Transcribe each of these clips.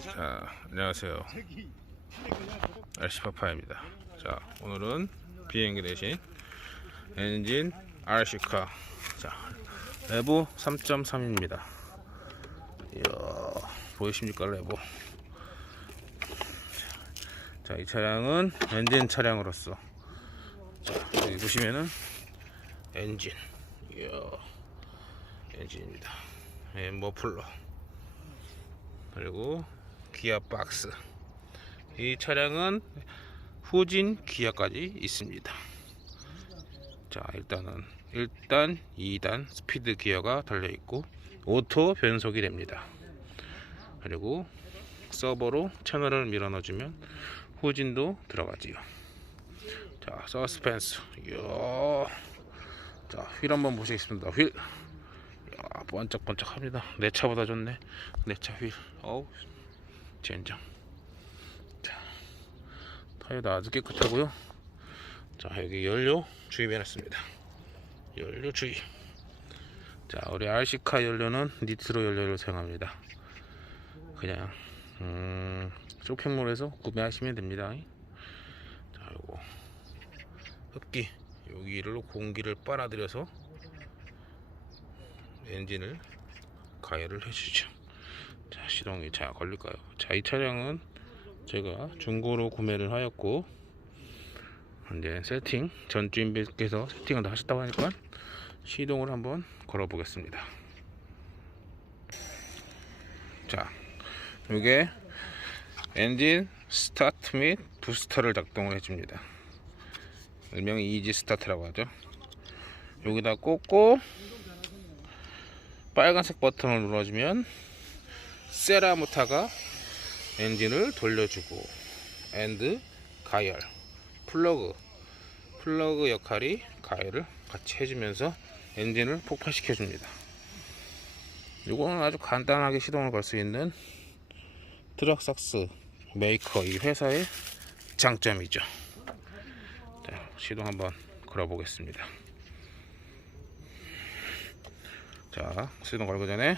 자, 안녕하세요. RC파파입니다. 자, 오늘은 비행기 대신 엔진 RC카. 자, 레보 3.3입니다. 이야, 보이십니까, 레보? 자, 이 차량은 엔진 차량으로서. 자, 여기 보시면은 엔진. 이야, 엔진입니다. 예, 머플러. 그리고 기아 박스. 이 차량은 후진 기아까지 있습니다. 자 일단은 1단 2단 스피드 기어가 달려 있고 오토 변속이 됩니다. 그리고 서버로 채널을 밀어 넣어주면 후진도 들어가지요. 자 서스펜스. 자휠 한번 보시겠습니다. 휠. 야, 번쩍번쩍합니다. 내 차보다 좋네. 내 차 휠. 어우, 젠장. 자, 타이어도 아주 깨끗하고요. 자, 여기 연료 주입해놨습니다. 연료 주입. 자, 우리 RC카 연료는 니트로 연료를 사용합니다. 그냥 음, 쇼핑몰에서 구매하시면 됩니다. 자, 요거 흡기 여기를 공기를 빨아들여서 엔진을 가열을 해주죠. 자, 시동이 잘 걸릴까요? 자, 이 차량은 제가 중고로 구매를 하였고, 이제 세팅, 전 주인분께서 세팅을 다 하셨다고 하니까 시동을 한번 걸어 보겠습니다. 자, 이게 엔진 스타트 및 부스터를 작동을 해줍니다. 일명이 이지 스타트라고 하죠. 여기다 꽂고 빨간색 버튼을 눌러주면 세라모타가 엔진을 돌려주고 엔드 가열 플러그 플러그 역할이 가열을 같이 해주면서 엔진을 폭발시켜 줍니다. 이거는 아주 간단하게 시동을 걸 수 있는 트럭삭스 메이커 이 회사의 장점이죠. 자, 시동 한번 걸어 보겠습니다. 자, 시동 걸기 전에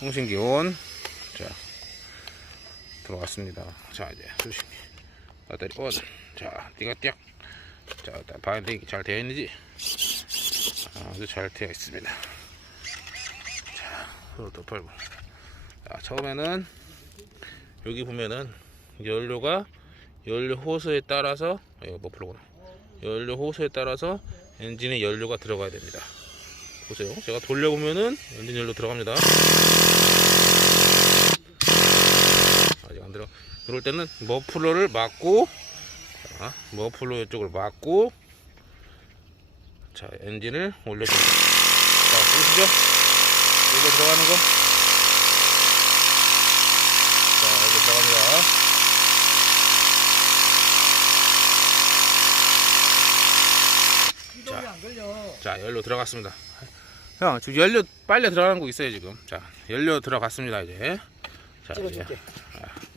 홍신기 온. 자, 들어왔습니다. 자, 이제 조심히 배터리 온. 자, 띠가 띠 자, 일단 바인딩이 잘 되어 있는지 아주 잘 되어 있습니다. 자, 소리도 털고. 자, 처음에는 여기 보면은 연료가 연료 호스에 따라서 이거 뭐 플러그나 연료 호스에 따라서 엔진에 연료가 들어가야 됩니다. 보세요. 제가 돌려보면은 엔진 열로 들어갑니다. 아직 안 들어. 이럴 때는 머플러를 막고, 자, 머플러 이쪽을 막고, 자, 엔진을 올려줍니다. 자, 보시죠? 여기 들어가는 거. 자, 여기 들어갑니다. 자, 연료 들어갔습니다. 형, 지금 연료 빨려 들어가는 거 있어요, 지금. 자, 연료 들어갔습니다, 이제. 자. 찍어줄게.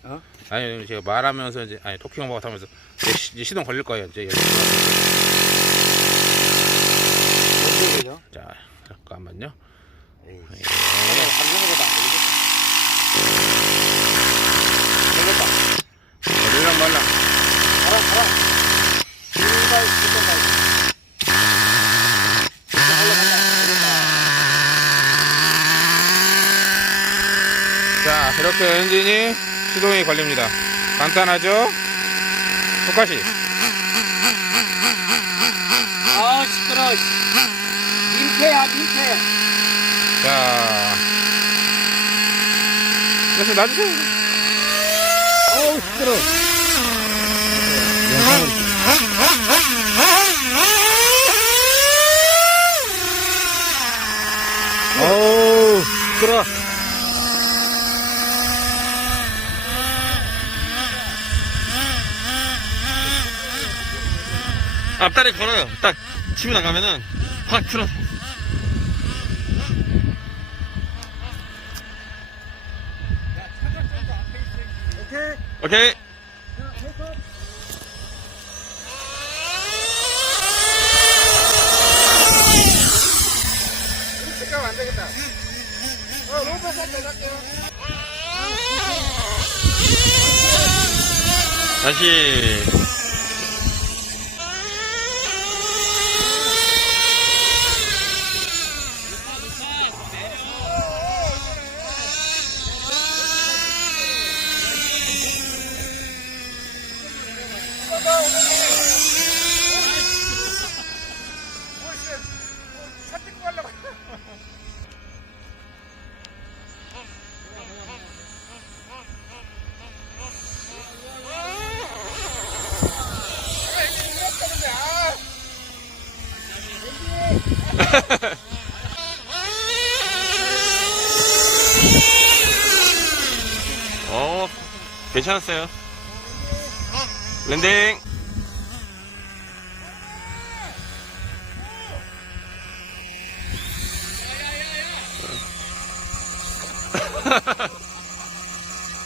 어? 아니, 제가 말하면서 이제, 아니, 토킹 오버가 타면서 이제, 시- 이제 시동 걸릴 거예요, 이제. 연료? 자, 잠깐만요. 에이, 예. 오늘 한명으로도 안 걸리겠다. 걸렸다. 걸릴랑 말랑. 가라, 가라. 출발, 출발, 가. 자, 이렇게 엔진이 시동이 걸립니다. 간단하죠? 똑같이. 아, 시끄러. 민폐야, 민폐. 자. 그래서 놔주세요. 어우, 시끄러. 어우, 시끄러. 앞다리 걸어요. 딱 치고 나가면은 확 틀어. 오케이. 다시. 어, 괜찮았어요. 랜딩.